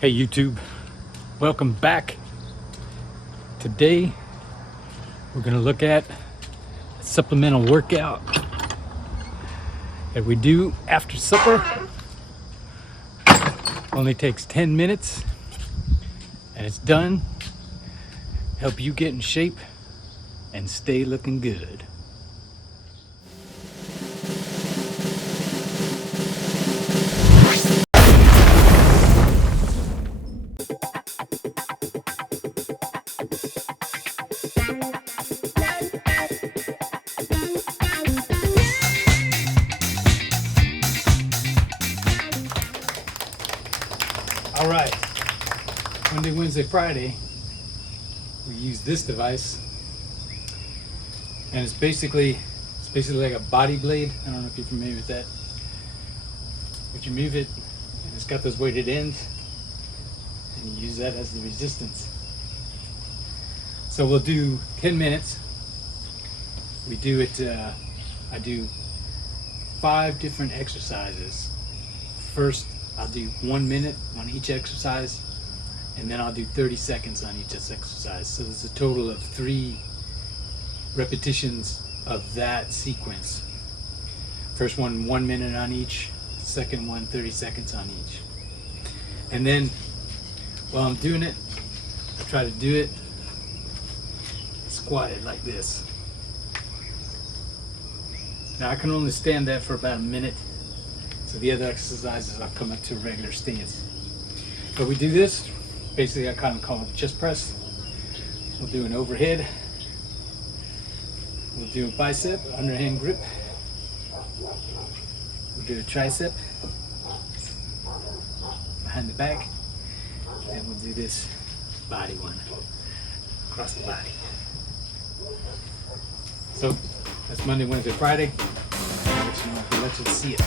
Hey YouTube, welcome back. Today we're going to look at a supplemental workout that we do after supper. Only takes 10 minutes and it's done. Help you get in shape and stay looking good. All right, Monday, Wednesday, Friday, we use this device, and it's basically like a body blade. I don't know if you're familiar with that. But you move it, and it's got those weighted ends, and you use that as the resistance. So we'll do 10 minutes. We do it. I do 5 different exercises. First, I'll do 1 minute on each exercise, and then I'll do 30 seconds on each exercise. So there's a total of 3 repetitions of that sequence. First one, 1 minute on each. Second one, 30 seconds on each. And then while I'm doing it, I try to do it squatted like this. Now I can only stand that for about a minute. So the other exercises, I'll come up to a regular stance. But we do this, basically I kind of call it chest press. We'll do an overhead. We'll do a bicep, underhand grip. We'll do a tricep, behind the back. And we'll do this body one, across the body. So that's Monday, Wednesday, Friday. I'll let you see it.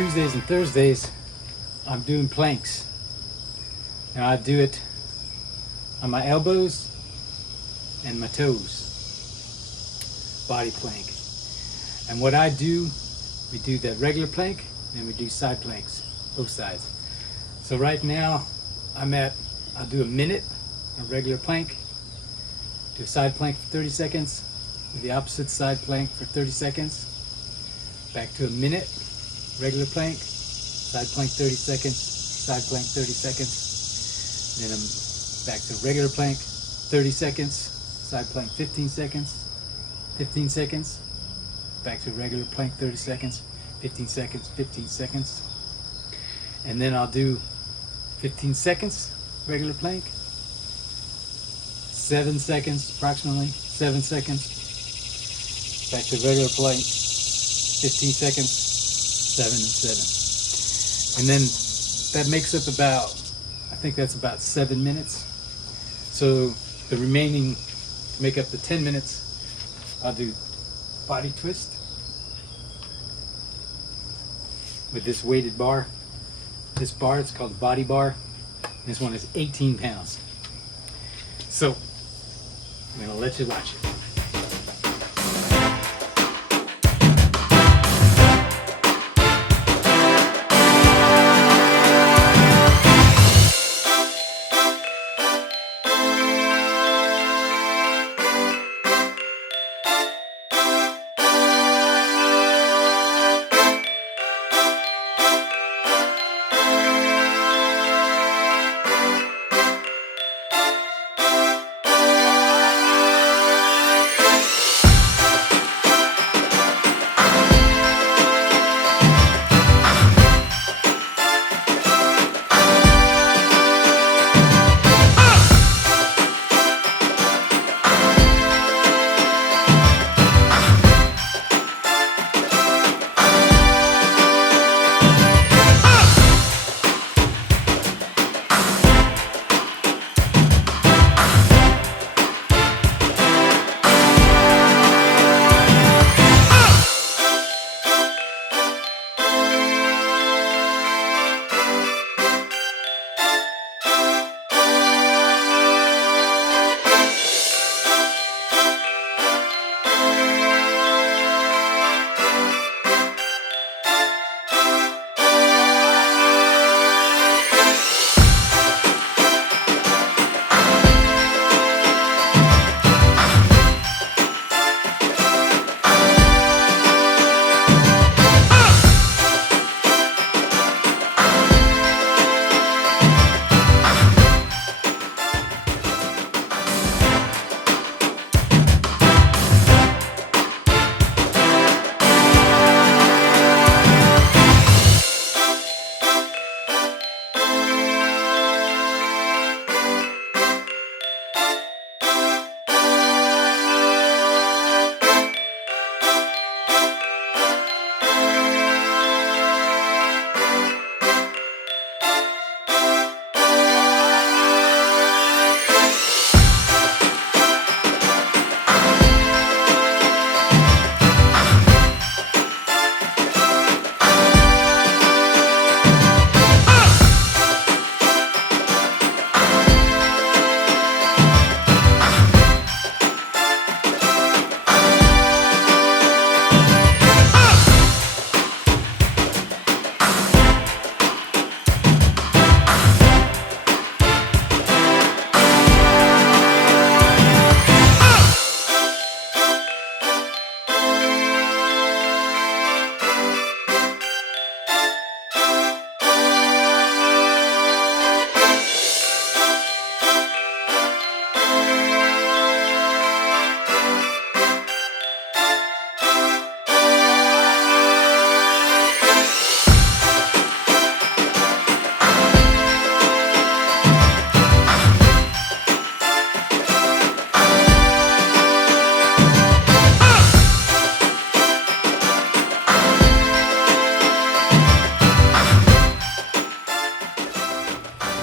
Tuesdays and Thursdays, I'm doing planks. Now I do it on my elbows and my toes, body plank. And what I do, we do the regular plank, then we do side planks, both sides. So right now, I'll do a minute, a regular plank, do a side plank for 30 seconds, do the opposite side plank for 30 seconds, back to a minute, regular plank, side plank 30 seconds, side plank 30 seconds, then I'm back to regular plank, 30 seconds, side plank 15 seconds, 15 seconds, back to regular plank 30 seconds, 15 seconds, 15 seconds, and then I'll do 15 seconds regular plank, 7 seconds approximately, 7 seconds, back to regular plank, 15 seconds, 7 and 7. And then that makes up about, I think that's about 7 minutes. So the remaining, to make up the 10 minutes, I'll do body twist with this weighted bar. This bar, it's called the body bar. This one is 18 pounds. So I'm gonna let you watch it.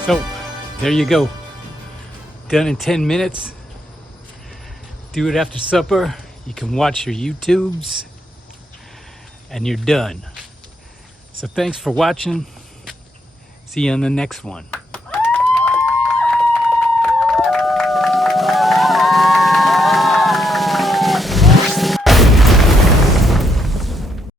So there you go, done in 10 minutes. Do it after supper. You can watch your YouTubes and you're done. So thanks for watching. See you on the next one.